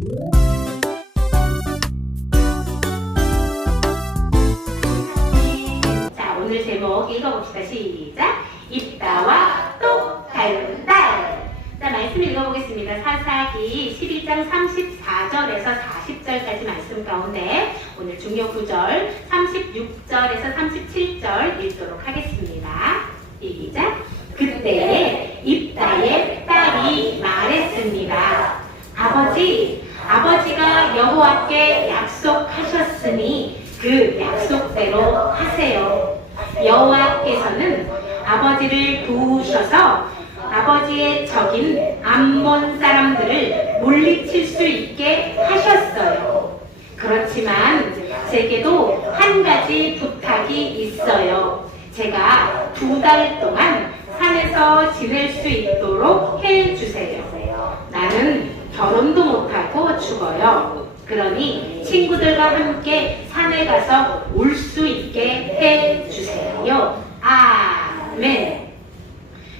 자, 오늘 제목 읽어봅시다. 시작! 입다와 똑 닮은 딸. 자, 말씀 읽어보겠습니다. 사사기 11장 34절에서 40절까지 말씀 가운데 오늘 중요 구절 36절에서 37절 읽도록 하겠습니다. 시작! 그때 입다의 딸이 말했습니다. 아버지가 여호와께 약속하셨으니 그 약속대로 하세요. 여호와께서는 아버지를 도우셔서 아버지의 적인 암몬 사람들을 물리칠 수 있게 하셨어요. 그렇지만 제게도 한 가지 부탁이 있어요. 제가 2달 동안 산에서 지낼 수 있도록 해주세요. 나는 결혼도 못하고 죽어요. 그러니 친구들과 함께 산에 가서 올 수 있게 해주세요. 아멘.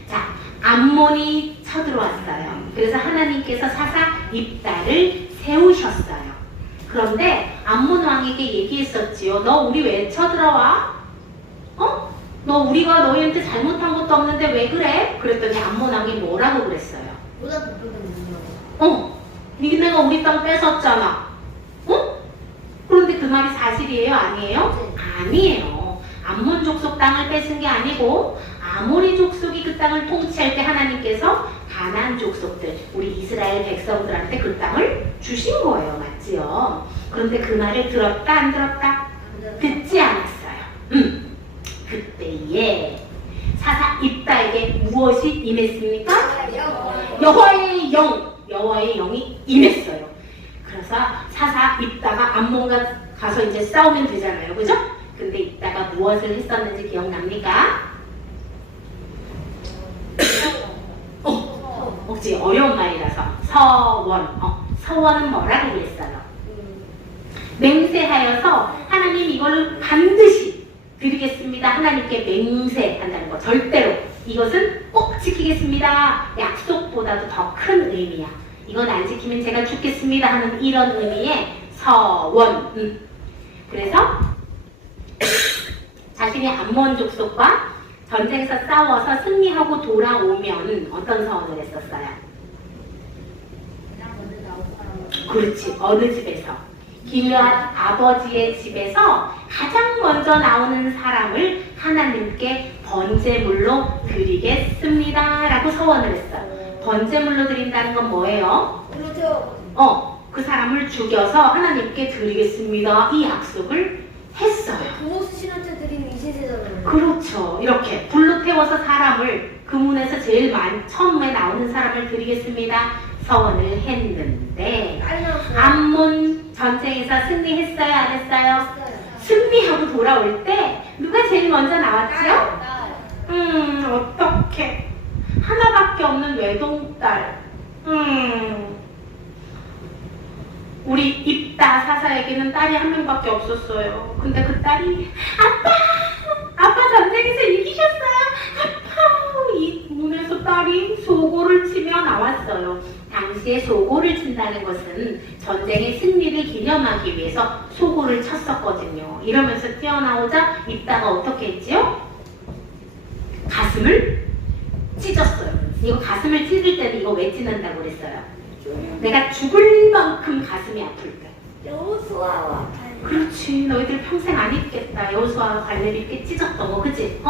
자, 암몬이 쳐들어왔어요. 그래서 하나님께서 사사 입다를 세우셨어요. 그런데 암몬 왕에게 얘기했었지요. 너 우리 왜 쳐들어와? 너 우리가 너희한테 잘못한 것도 없는데 왜 그래? 그랬더니 암몬 왕이 뭐라고 그랬어요? 니네가 우리 땅 뺏었잖아. 그런데 그 말이 사실이에요? 아니에요? 아니에요. 암몬 족속 땅을 뺏은 게 아니고 아모리 족속이 그 땅을 통치할 때 하나님께서 가나안 족속들, 우리 이스라엘 백성들한테 그 땅을 주신 거예요. 맞지요? 그런데 그 말을 들었다 안 들었다? 듣지 않았어요. 그때에 사사 입다에게 무엇이 임했습니까? 여호와의 영이 임했어요. 그래서 사사 입다가 암몬과 가서 이제 싸우면 되잖아요. 그죠? 근데 입다가 무엇을 했었는지 기억납니까? 혹시 어려운 말이라서 서원은 뭐라고 그랬어요? 맹세하여서 하나님 이거를 반드시 드리겠습니다. 하나님께 맹세한다는 거. 절대로 이것은 꼭 지키겠습니다. 약속보다도 더 큰 의미야. 이건 안 지키면 제가 죽겠습니다 하는 이런 의미의 서원. 그래서 자신이 암몬 족속과 전쟁에서 싸워서 승리하고 돌아오면 어떤 서원을 했었어요? 그렇지. 어느 집에서? 길앗 아버지의 집에서 가장 먼저 나오는 사람을 하나님께 번제물로 드리겠습니다 라고 서원을 했어요. 번제물로 드린다는 건 뭐예요? 그 사람을 죽여서 하나님께 드리겠습니다 이 약속을 했어요. 부모신한테 드리는 이세제잖아요. 그렇죠. 이렇게 불로 태워서 사람을 그 문에서 제일 처음에 나오는 사람을 드리겠습니다 서원을 했는데 암몬 전쟁에서 승리했어요? 안 했어요? 승리하고 돌아올 때 누가 제일 먼저 나왔죠? 어떡해. 하나밖에 없는 외동딸. 우리 입다 사사에게는 딸이 한 명밖에 없었어요. 근데 그 딸이 아빠 전쟁에서 이기셨어요. 아빠 이 문에서 딸이 소고를 치며 나왔어요. 당시에 소고를 친다는 것은 전쟁의 승리를 기념하기 위해서 소고를 쳤었거든요. 이러면서 뛰어나오자 입다가 어떻게 했지요? 가슴을 찢었어요. 이거 가슴을 찢을 때는 이거 왜 찢는다고 그랬어요? 내가 죽을 만큼 가슴이 아플 때. 여호수아와 갈렙. 그렇지. 너희들 평생 안 잊겠다. 여호수아와 갈렙이 꽤 찢었던 거, 그치?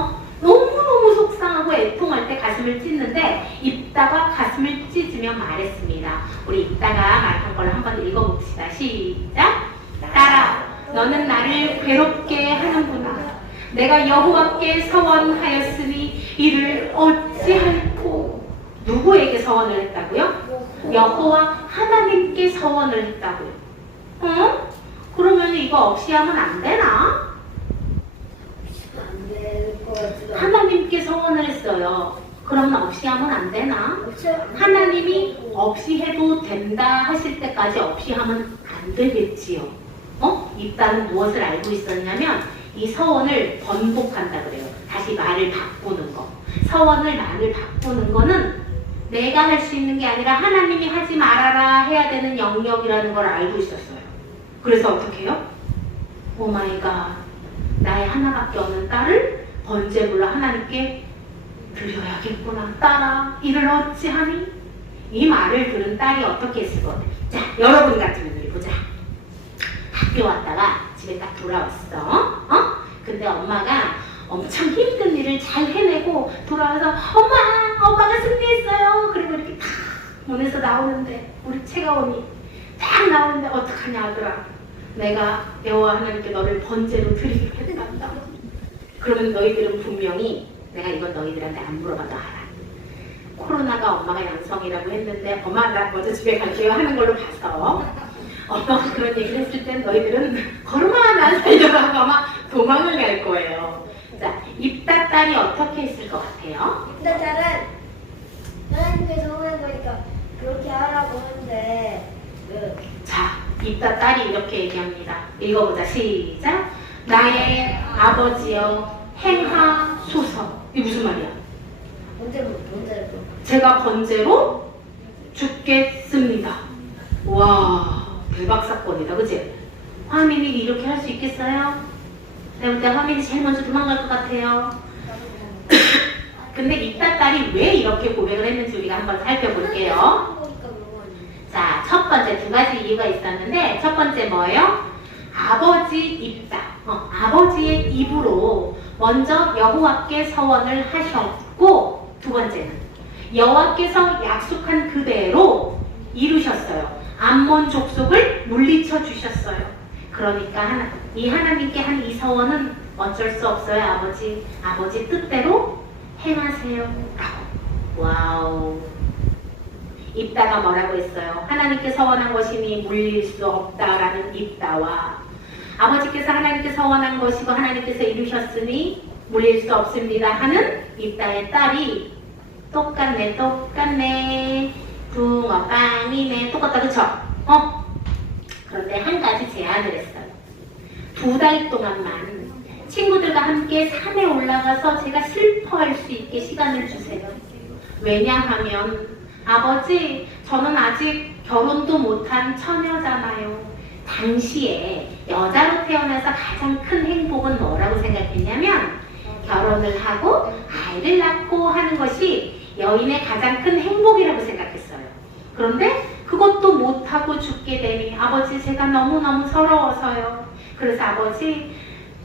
너무너무 속상하고 애통할 때 가슴을 찢는데 입다가 가슴을 찢으며 말했습니다. 우리 입다가 말한 걸 한번 읽어봅시다. 시작! 딸아, 너는 나를 괴롭게 하는구나. 내가 여호와께 서원하였으니 이를 어찌할꼬. 누구에게 서원을 했다고요? 여호와 하나님께 서원을 했다고요. 그러면 이거 없이 하면 안 되나? 하나님께 서원을 했어요. 그러면 없이 하면 안 되나? 하나님이 없이 해도 된다 하실 때까지 없이 하면 안 되겠지요. 입다는 무엇을 알고 있었냐면 이 서원을 번복한다 그래요. 다시 말을 바꾸는 거. 서원을 말을 바꾸는 거는 내가 할 수 있는 게 아니라 하나님이 하지 말아라 해야 되는 영역이라는 걸 알고 있었어요. 그래서 어떻게 해요? 오 마이 갓, 나의 하나밖에 없는 딸을 번제물로 하나님께 드려야겠구나. 딸아, 이를 어찌하니? 이 말을 들은 딸이 어떻게 했을 거예요? 자, 여러분 같으면 우리 보자. 학교 왔다가 집에 딱 돌아왔어. 근데 엄마가 엄청 힘든 일을 잘 해내고 돌아와서 엄마가 승리했어요. 그리고 이렇게 탁 문에서 나오는데 우리 채가원이 딱 나오는데 어떡하냐 아들아. 내가 여호와 하나님께 너를 번제로 드리겠단다. 그러면 너희들은 분명히 내가 이건 너희들한테 안 물어봐도 알아. 코로나가 엄마가 양성이라고 했는데 엄마 나 먼저 집에 갈게요 하는 걸로 봐서 엄마가 그런 얘기를 했을 땐 너희들은 걸음아 난 살려고 아마 도망을 갈 거예요. 자, 입다 딸이 어떻게 했을 것 같아요? 근데 딸은 하나님께 성공한 거니까 그렇게 하라고 하는데 자, 입다 딸이 이렇게 얘기합니다. 읽어보자. 시작. 나의 아버지여 행하소서. 이게 무슨 말이야? 뭔데로 제가 번제로 죽겠습니다. 와, 대박 사건이다. 그치? 화민이 이렇게 할 수 있겠어요? 내가 볼 때 화민이 제일 먼저 도망갈 것 같아요. 근데 이따 딸이 왜 이렇게 고백을 했는지 우리가 한번 살펴볼게요. 자, 첫 번째 두 가지 이유가 있었는데 첫 번째 뭐예요? 아버지 입다. 아버지의 입으로 먼저 여호와께 서원을 하셨고 두 번째는 여호와께서 약속한 그대로 이루셨어요. 암몬 족속을 물리쳐 주셨어요. 그러니까 이 하나님께 한 이 서원은 어쩔 수 없어요. 아버지 뜻대로 행하세요. 라고. 와우. 입다가 뭐라고 했어요? 하나님께 서원한 것이니 물릴 수 없다라는 입다와 아버지께서 하나님께 서원한 것이고 하나님께서 이루셨으니 물릴 수 없습니다 하는 입다의 딸이 똑같네. 붕어빵이네. 똑같다. 그쵸? 그런데 한 가지 제안을 했어요. 2달 동안만 친구들과 함께 산에 올라가서 제가 슬퍼할 수 있게 시간을 주세요. 왜냐하면 아버지, 저는 아직 결혼도 못한 처녀잖아요. 당시에 여자로 태어나서 가장 큰 행복은 뭐라고 생각했냐면 결혼을 하고 아이를 낳고 하는 것이 여인의 가장 큰 행복이라고 생각했어요. 그런데 그것도 못하고 죽게 되니 아버지 제가 너무너무 서러워서요. 그래서 아버지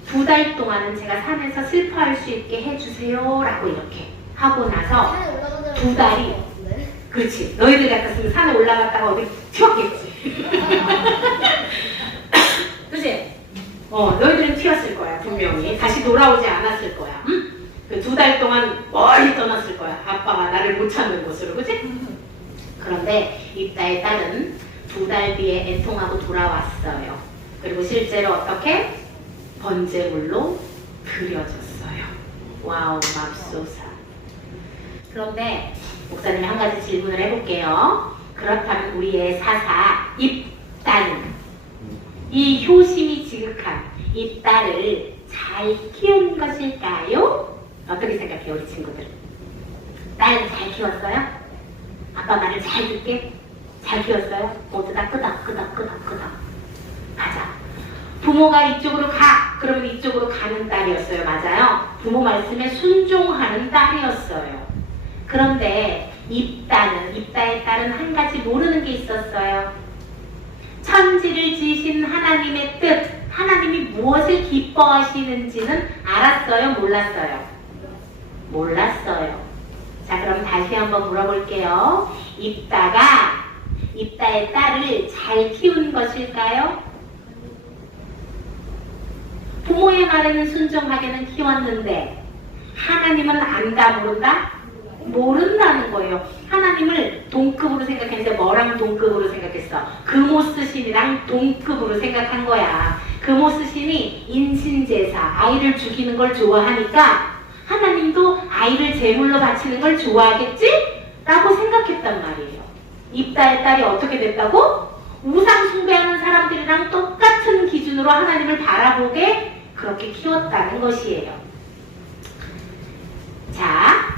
2달 동안은 제가 산에서 슬퍼할 수 있게 해주세요 라고 이렇게 하고 나서 2달이 그렇지. 너희들 같았으면 산에 올라갔다가 어디 튀었겠지. 그치? 너희들은 튀었을 거야 분명히. 다시 돌아오지 않았을 거야. 응? 그 2달 동안 멀리 떠났을 거야. 아빠가 나를 못 찾는 곳으로. 그치? 그런데 입다의 딸은 2달 뒤에 애통하고 돌아왔어요. 그리고 실제로 어떻게? 번제물로 드려졌어요. 와우, 맙소사. 그런데 목사님이 한 가지 질문을 해볼게요. 그렇다면 우리의 사사 입다는 이 효심이 지극한 입다를 잘 키운 것일까요? 어떻게 생각해요, 우리 친구들? 딸 잘 키웠어요? 아빠 말을 잘 듣게? 잘 키웠어요? 모두다 끄덕. 가자. 부모가 이쪽으로 가! 그러면 이쪽으로 가는 딸이었어요. 맞아요? 부모 말씀에 순종하는 딸이었어요. 그런데 입다의 딸은 한 가지 모르는 게 있었어요. 천지를 지으신 하나님의 뜻, 하나님이 무엇을 기뻐하시는지는 알았어요? 몰랐어요? 몰랐어요. 자, 그럼 다시 한번 물어볼게요. 입다의 딸을 잘 키운 것일까요? 부모의 말에는 순종하게는 키웠는데 하나님은 안다 모른다? 모른다는 거예요. 하나님을 동급으로 생각했는데 뭐랑 동급으로 생각했어? 금오스신이랑 동급으로 생각한 거야. 금오스신이 인신제사, 아이를 죽이는 걸 좋아하니까 하나님도 아이를 제물로 바치는 걸 좋아하겠지? 라고 생각했단 말이에요. 입다의 딸이 어떻게 됐다고? 우상 숭배하는 사람들이랑 똑같은 기준으로 하나님을 바라보게 그렇게 키웠다는 것이에요. 자,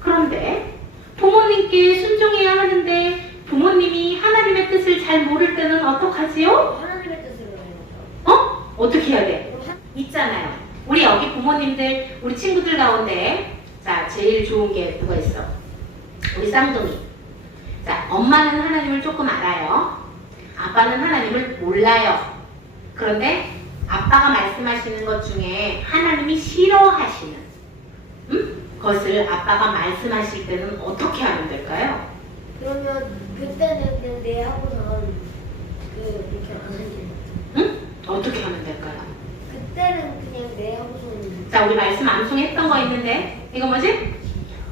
그런데 부모님께 순종해야 하는데 부모님이 하나님의 뜻을 잘 모를 때는 어떡하지요? 하나님의 뜻으로 해야죠. 어떻게 해야 돼? 그럼 있잖아요. 우리 여기 부모님들, 우리 친구들 가운데 자, 제일 좋은 게 누가 있어? 우리 쌍둥이. 자, 엄마는 하나님을 조금 알아요. 아빠는 하나님을 몰라요. 그런데 아빠가 말씀하시는 것 중에 하나님이 싫어하시는 것을 아빠가 말씀하실 때는 어떻게 하면 될까요? 그러면 그때는 그냥 내 하고선 이렇게 안 하지. 어떻게 하면 될까요? 그때는 그냥 내 하고선. 자, 우리 말씀 암송했던 거 있는데 이거 뭐지?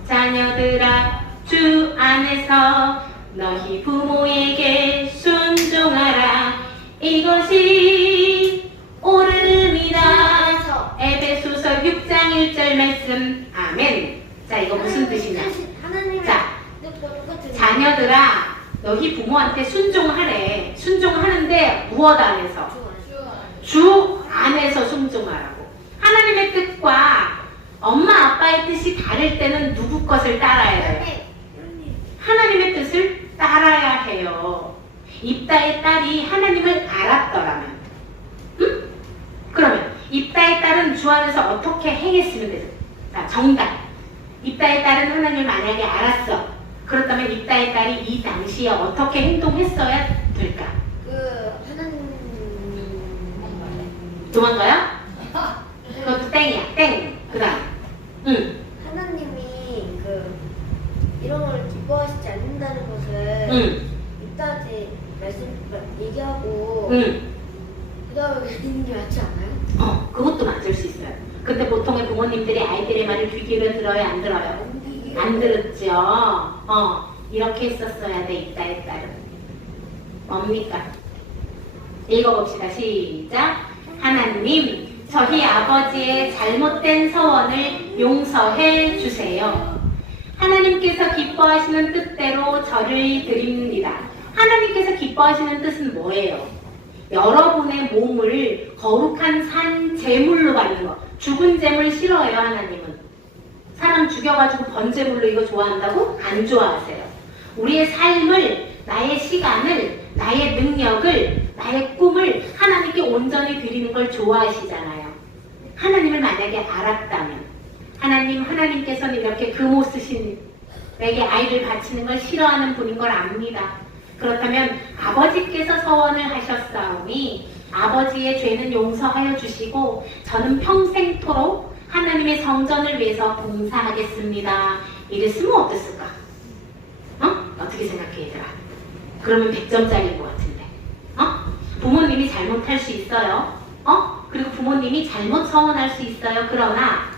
자녀들아 주 안에서 너희 부모에게 순종하라. 이것이 옳음이다. 에베소서 6장 1절 말씀. 아멘. 자, 이거 무슨 뜻이냐? 하나님의 자, 뜻과 똑같은. 자녀들아 너희 부모한테 순종하래. 순종하는데 무엇 안에서? 주 안에서 순종하라고. 하나님의 뜻과 엄마 아빠의 뜻이 다를 때는 누구 것을 따라야 돼요? 하나님의 뜻을 따라야 해요. 입다의 딸이 하나님을 알았더라면, 그러면 입다의 딸은 주 안에서 어떻게 행했으면 되죠? 자, 정답. 입다의 딸은 하나님을 만약에 알았어. 그렇다면 입다의 딸이 이 당시에 어떻게 행동했어야 될까? 하나님. 도망가요? 그것도 땡이야. 땡. 그 다음. 하나님이 이런 걸 기뻐하시지 않는다는 것을 입다한테 얘기하고 그 다음에 믿는 게 맞지 않아요? 그것도 맞을 수 있어요. 근데 보통의 부모님들이 아이들의 말을 귀 기울여 들어요? 안 들어요? 안 들었죠? 이렇게 했었어야 돼, 입다의 딸은. 뭡니까? 읽어봅시다. 시작. 하나님, 저희 아버지의 잘못된 서원을 용서해 주세요. 하나님께서 기뻐하시는 뜻대로 저를 드립니다. 하나님께서 기뻐하시는 뜻은 뭐예요? 여러분의 몸을 거룩한 산 제물로 받는 거. 죽은 제물 싫어해요, 하나님은. 사람 죽여가지고 번제물로 이거 좋아한다고? 안 좋아하세요. 우리의 삶을, 나의 시간을, 나의 능력을, 나의 꿈을 하나님께 온전히 드리는 걸 좋아하시잖아요. 하나님을 만약에 알았다면 하나님께서는 이렇게 금오 쓰신 내게 아이를 바치는 걸 싫어하는 분인 걸 압니다. 그렇다면 아버지께서 서원을 하셨사오니 아버지의 죄는 용서하여 주시고 저는 평생토록 하나님의 성전을 위해서 봉사하겠습니다. 이랬으면 어땠을까? 어떻게 생각해, 얘들아? 그러면 100점짜리인 것 같은데. 부모님이 잘못할 수 있어요. 그리고 부모님이 잘못 서원할 수 있어요. 그러나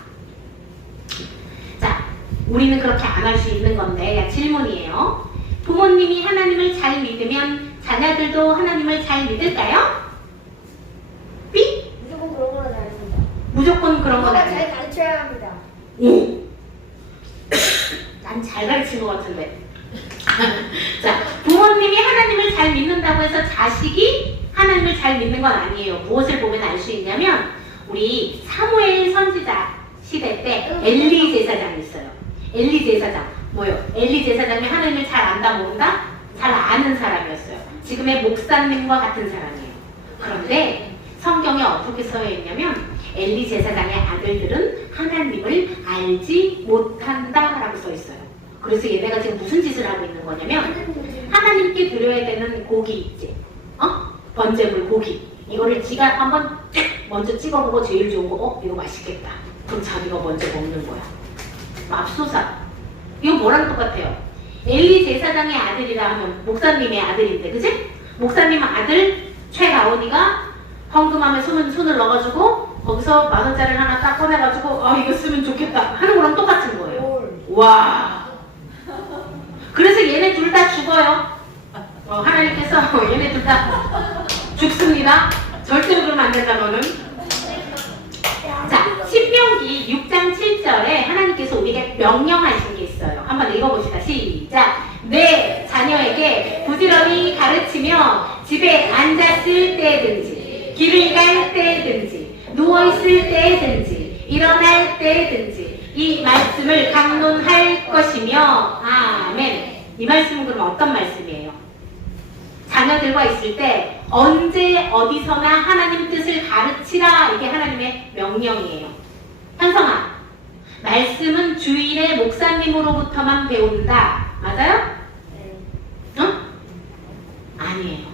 자, 우리는 그렇게 안 할 수 있는 건데, 질문이에요. 부모님이 하나님을 잘 믿으면 자녀들도 하나님을 잘 믿을까요? B? 무조건 그런 거나 다릅니다. 무조건 그런 건 잘 아니에요. 가르쳐야 합니다. 오! 난 잘 가르친 것 같은데. 자, 부모님이 하나님을 잘 믿는다고 해서 자식이 하나님을 잘 믿는 건 아니에요. 무엇을 보면 알 수 있냐면 우리 사무엘 선지자 시대 때 엘리 제사장이 있어요. 엘리 제사장. 뭐요? 엘리 제사장이 하나님을 잘 안다 모른다? 잘 아는 사람이었어요. 지금의 목사님과 같은 사람이에요. 그런데 성경에 어떻게 써여 있냐면 엘리 제사장의 아들들은 하나님을 알지 못한다라고 써 있어요. 그래서 얘네가 지금 무슨 짓을 하고 있는 거냐면 하나님께 드려야 되는 고기 있지? 번제물 고기. 이거를 지가 한번 먼저 찍어보고 제일 좋은 거, 이거 맛있겠다. 그럼 자기가 먼저 먹는 거야. 맙소사. 이거 뭐랑 똑같아요? 엘리 제사장의 아들이라 하면 목사님의 아들인데, 그지? 목사님 아들 최가온이가 헌금함에 손을 넣어가지고 거기서 10,000원짜리를 하나 딱 꺼내가지고 이거 쓰면 좋겠다 하는 거랑 똑같은 거예요. 와. 그래서 얘네 둘 다 죽어요. 하나님께서 얘네 둘 다 죽습니다. 절대로 그러면 안 된다, 너는. 자, 신명기 6장 7절에 하나님께서 우리에게 명령하신 게 있어요. 한번 읽어봅시다. 시작. 내 자녀에게 부지런히 가르치며 집에 앉았을 때든지 길을 갈 때든지 누워있을 때든지 일어날 때든지 이 말씀을 강론할 것이며 아멘. 이 말씀은 그럼 어떤 말씀이에요? 자녀들과 있을 때 언제 어디서나 하나님 뜻을 가르치라, 이게 하나님의 명령이에요. 현성아, 말씀은 주일에 목사님으로부터만 배운다, 맞아요? 네. 응? 아니에요.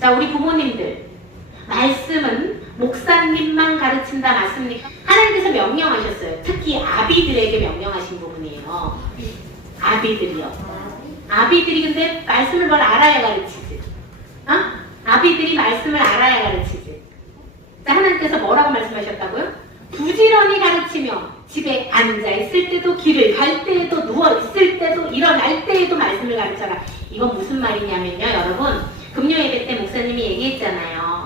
자, 우리 부모님들, 말씀은 목사님만 가르친다, 맞습니까? 하나님께서 명령하셨어요. 특히 아비들에게 명령하신 부분이에요. 아비들이요. 아비들이 근데 말씀을 뭘 알아야 가르치지. 어? 아비들이 말씀을 알아야 가르치지. 자, 하나님께서 뭐라고 말씀하셨다고요? 부지런히 가르치며 집에 앉아있을 때도, 길을 갈 때에도, 누워있을 때도, 일어날 때에도 말씀을 가르쳐라. 이건 무슨 말이냐면요, 여러분. 금요 예배 때 목사님이 얘기했잖아요.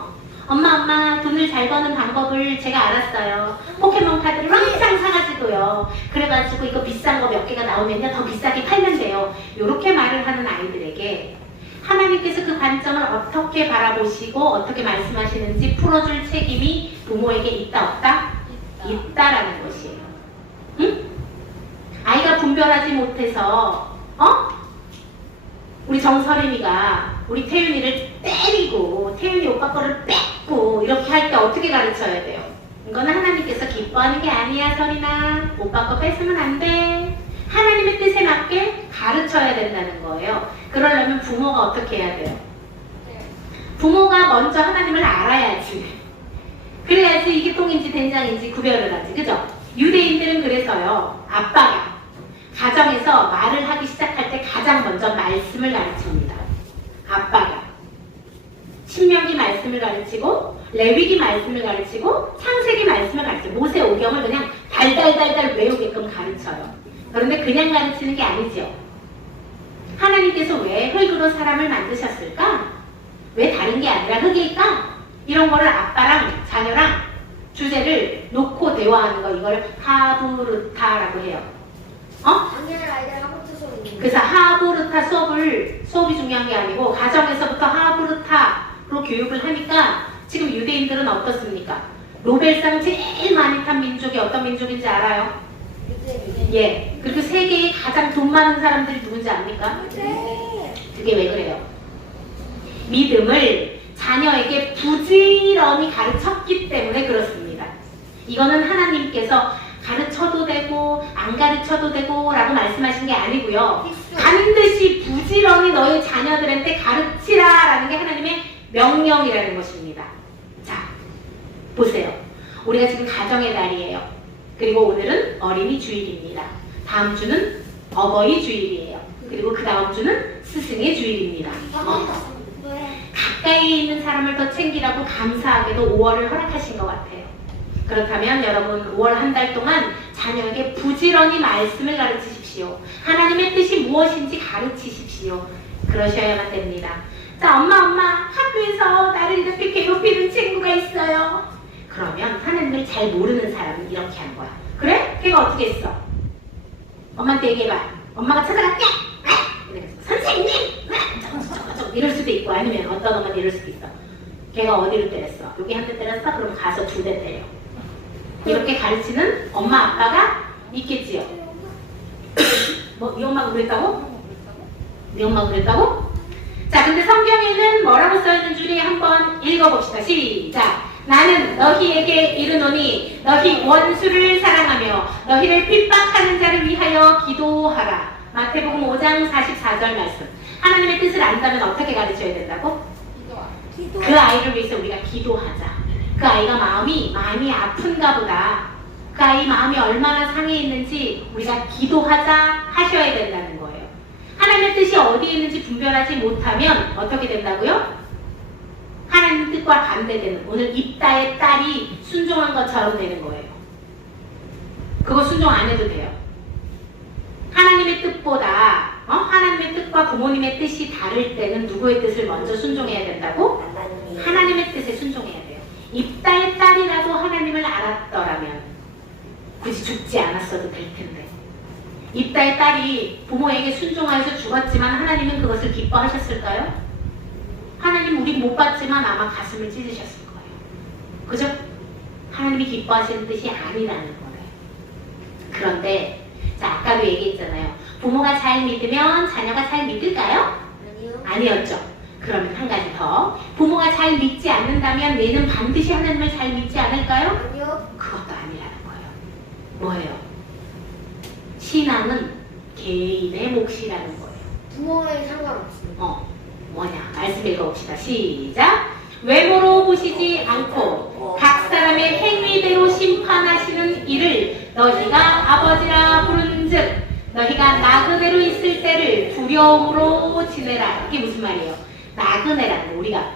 엄마, 돈을 잘 버는 방법을 제가 알았어요. 포켓몬 카드를 항상 사가지고요. 그래가지고 이거 비싼 거 몇 개가 나오면요, 더 비싸게 팔면 돼요. 요렇게 말을 하는 아이들에게 하나님께서 그 관점을 어떻게 바라보시고 어떻게 말씀하시는지 풀어줄 책임이 부모에게 있다, 없다? 있다라는 것이에요. 응? 아이가 분별하지 못해서 우리 정설임이가 우리 태윤이를 때리고 태윤이 오빠 거를 뺏고 이렇게 할 때 어떻게 가르쳐야 돼요? 이거는 하나님께서 기뻐하는 게 아니야, 설이나. 오빠 거 뺏으면 안 돼. 하나님의 뜻에 맞게 가르쳐야 된다는 거예요. 그러려면 부모가 어떻게 해야 돼요? 부모가 먼저 하나님을 알아야지. 그래야지 이게 똥인지 된장인지 구별을 하지, 그죠? 유대인들은 그래서요, 아빠가 가정에서 말을 하기 시작할 때 가장 먼저 말씀을 가르칩니다. 아빠가 신명기 말씀을 가르치고, 레위기 말씀을 가르치고, 창세기 말씀을 가르치고, 모세오경을 그냥 달달달달 외우게끔 가르쳐요. 그런데 그냥 가르치는 게 아니죠. 하나님께서 왜 흙으로 사람을 만드셨을까? 왜 다른 게 아니라 흙일까? 이런 거를 아빠랑 자녀랑 주제를 놓고 대화하는 거, 이걸 하부르타라고 해요. 작년에 아이들 하부터 수업이 그래서 하부르타 수업이 중요한 게 아니고 가정에서부터 하부르타로 교육을 하니까 지금 유대인들은 어떻습니까? 노벨상 제일 많이 탄 민족이 어떤 민족인지 알아요? 예. 그리고 세계에 가장 돈 많은 사람들이 누군지 압니까? 그게 왜 그래요? 믿음을 자녀에게 부지런히 가르쳤기 때문에 그렇습니다. 이거는 하나님께서 가르쳐도 되고 안 가르쳐도 되고 라고 말씀하신 게 아니고요. 반드시 부지런히 너희 자녀들한테 가르치라 라는 게 하나님의 명령이라는 것입니다. 자, 보세요. 우리가 지금 가정의 달이에요. 그리고 오늘은 어린이 주일입니다. 다음 주는 어버이 주일이에요. 그리고 그 다음 주는 스승의 주일입니다. 가까이에 있는 사람을 더 챙기라고 감사하게도 5월을 허락하신 것 같아요. 그렇다면 여러분 5월 한 달 동안 자녀에게 부지런히 말씀을 가르치십시오. 하나님의 뜻이 무엇인지 가르치십시오. 그러셔야만 됩니다. 자, 엄마, 학교에서 나를 이렇게 괴롭히는 친구가 있어요. 그러면 하나님을 잘 모르는 사람은 이렇게 한 거야. 그래? 걔가 어떻게 했어? 엄마한테 얘기해봐. 엄마가 찾아갈게. 선생님! 이럴 수도 있고, 아니면 어떤 엄마는 이럴 수도 있어. 걔가 어디를 때렸어? 여기 한 대 때렸어? 그럼 가서 2대 때려. 이렇게 가르치는 엄마, 아빠가 있겠지요. 뭐, 이 엄마가 그랬다고? 네 엄마가 그랬다고? 자, 근데 성경에는 뭐라고 써있는 줄이 한번 읽어봅시다. 시작! 나는 너희에게 이르노니 너희 원수를 사랑하며 너희를 핍박하는 자를 위하여 기도하라. 마태복음 5장 44절 말씀. 하나님의 뜻을 안다면 어떻게 가르쳐야 된다고? 그 아이를 위해서 우리가 기도하자. 그 아이가 마음이 많이 아픈가 보다. 그 아이 마음이 얼마나 상해 있는지 우리가 기도하자 하셔야 된다는 거예요. 하나님의 뜻이 어디에 있는지 분별하지 못하면 어떻게 된다고요? 하나님 뜻과 반대되는, 오늘 입다의 딸이 순종한 것처럼 되는 거예요. 그거 순종 안 해도 돼요. 하나님의 뜻보다 하나님의 뜻과 부모님의 뜻이 다를 때는 누구의 뜻을 먼저 순종해야 된다고? 하나님의 뜻에 순종해야 돼요. 입다의 딸이라도 하나님을 알았더라면 굳이 죽지 않았어도 될 텐데, 입다의 딸이 부모에게 순종하여서 죽었지만 하나님은 그것을 기뻐하셨을까요? 하나님 우리 못 봤지만 아마 가슴을 찢으셨을 거예요. 그죠? 하나님이 기뻐하시는 뜻이 아니라는 거예요. 그런데 자, 아까도 얘기했잖아요. 부모가 잘 믿으면 자녀가 잘 믿을까요? 아니요. 아니었죠. 그러면 한 가지 더. 부모가 잘 믿지 않는다면 얘는 반드시 하나님을 잘 믿지 않을까요? 아니요. 그것도 아니라는 거예요. 뭐예요? 신앙은 개인의 몫이라는 거예요. 부모에 상관없습니다. 뭐냐? 말씀 읽어봅시다. 시작! 외모로 보시지 않고 각 사람의 행위대로 심판하시는 이를 너희가 아버지라 부른즉 너희가 나그네로 있을 때를 두려움으로 지내라. 이게 무슨 말이에요? 나그네라는 거 우리가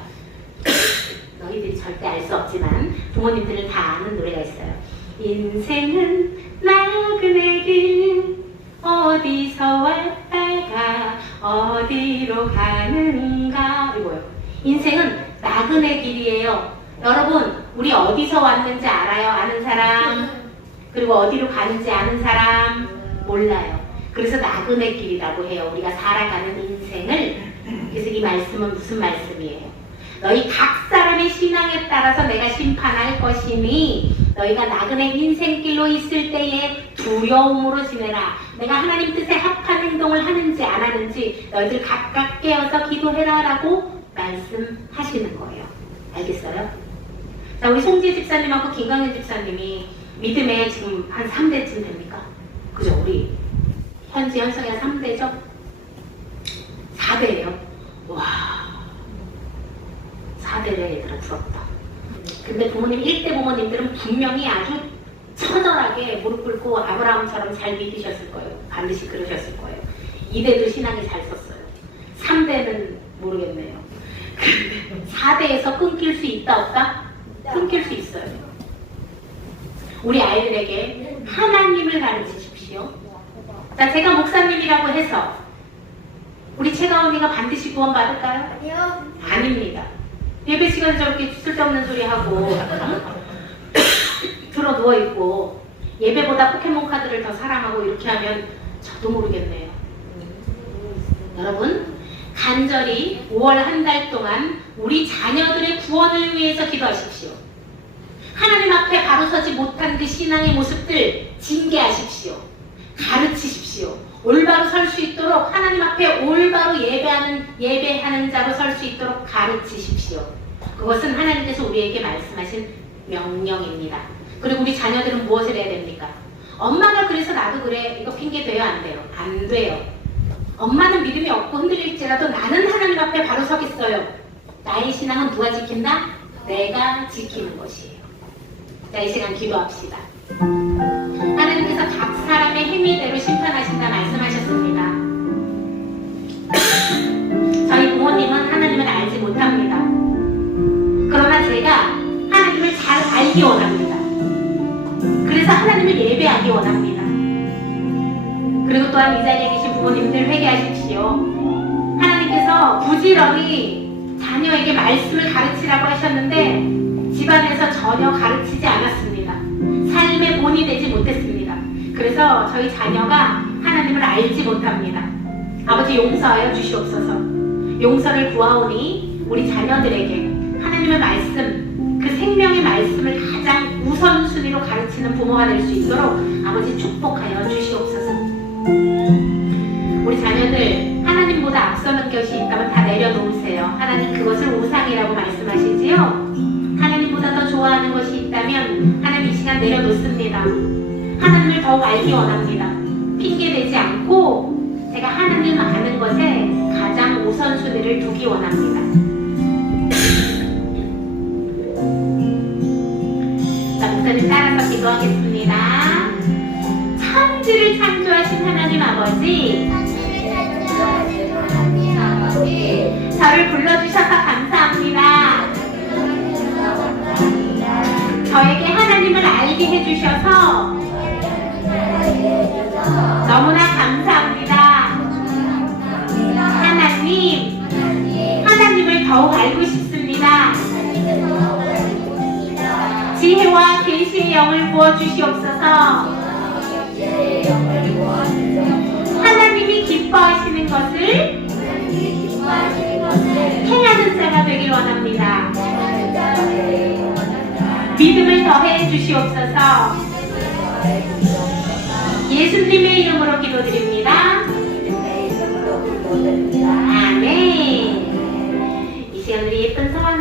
너희들이 절대 알 수 없지만 부모님들은 다 아는 노래가 있어요. 인생은 나그네 길 어디서 왔다가 어디로 가는가. 이거요. 인생은 나그네 길이에요. 여러분, 우리 어디서 왔는지 알아요? 아는 사람? 그리고 어디로 가는지 아는 사람? 몰라요. 그래서 나그네 길이라고 해요. 우리가 살아가는 인생을. 그래서 이 말씀은 무슨 말씀이에요? 너희 각 사람의 신앙에 따라서 내가 심판할 것이니 너희가 나그네 인생길로 있을 때에 두려움으로 지내라. 내가 하나님 뜻에 합한 행동을 하는지 안 하는지 너희들 각각 깨어서 기도해라 라고 말씀하시는 거예요. 알겠어요? 자, 우리 송지 집사님하고 김광현 집사님이 믿음에 지금 한 3대쯤 됩니까? 그죠? 우리 현지 현성이가 3대죠? 4대예요. 와, 4대래. 얘들아 부럽다. 근데 부모님 1대 부모님들은 분명히 아주 처절하게 무릎 꿇고 아브라함처럼 잘 믿으셨을 거예요. 반드시 그러셨을 거예요. 2대도 신앙이 잘 썼어요. 3대는 모르겠네요. 4대에서 끊길 수 있다 없다? 끊길 수 있어요. 우리 아이들에게 하나님을 가르치십시오. 자, 제가 목사님이라고 해서 우리 채가언니가 반드시 구원받을까요? 아니요. 아닙니다. 예배 시간에 저렇게 쓸데없는 소리 하고 들어 누워있고 예배보다 포켓몬 카드를 더 사랑하고 이렇게 하면 저도 모르겠네요. 여러분, 간절히 5월 한 달 동안 우리 자녀들의 구원을 위해서 기도하십시오. 하나님 앞에 바로 서지 못한 그 신앙의 모습들 징계하십시오. 가르치십시오. 올바로 설 수 있도록 하나님 앞에 올바로 예배하는 자로 설 수 있도록 가르치십시오. 그것은 하나님께서 우리에게 말씀하신 명령입니다. 그리고 우리 자녀들은 무엇을 해야 됩니까? 엄마가 그래서 나도 그래. 이거 핑계 돼요? 안 돼요? 안 돼요. 엄마는 믿음이 없고 흔들릴지라도 나는 하나님 앞에 바로 서겠어요. 나의 신앙은 누가 지킨다? 내가 지키는 것이에요. 자, 이 시간 기도합시다. 하나님께서 각 사람의 행위대로 심판하신다 말씀하셨습니다. 저희 부모님은 하나님을 알지 못합니다. 그러나 제가 하나님을 잘 알기 원합니다. 그래서 하나님을 예배하기 원합니다. 그리고 또한 이 자리에 계신 부모님들 회개하십시오. 하나님께서 부지런히 자녀에게 말씀을 가르치라고 하셨는데 집안에서 전혀 가르치지 않았습니다. 삶의 본이 되지 못했습니다. 그래서 저희 자녀가 하나님을 알지 못합니다. 아버지 용서하여 주시옵소서. 용서를 구하오니 우리 자녀들에게 하나님의 말씀, 그 생명의 말씀을 가장 우선순위로 가르치는 부모가 될 수 있도록 아버지 축복하여 주시옵소서. 우리 자녀들 하나님보다 앞서는 것이 있다면 다 내려놓으세요. 하나님 그것을 우상이라고 말씀하시지요. 하나님보다 더 좋아하는 것이 있다면 하나님 이 시간 내려놓습니다. 하나님을 더욱 알기 원합니다. 핑계대지 않고 제가 하나님 아는 것에 가장 우선순위를 두기 원합니다. 자, 목사님 따라서 기도하겠습니다. 천지를 창조하신 하나님 아버지, 저를 불러주셔서 감사합니다. 저에게 하나님을 알게 해주셔서 너무나 감사합니다. 하나님, 하나님을 더욱 알고 싶습니다. 지혜와 계시의 영을 부어주시옵소서. 하나님이 기뻐하시는 것을 행하는 자가 되길 원합니다. 믿음을 더해 주시옵소서. 예수님의 이름으로 기도드립니다. 아멘. 이 시간 우리 예쁜 성황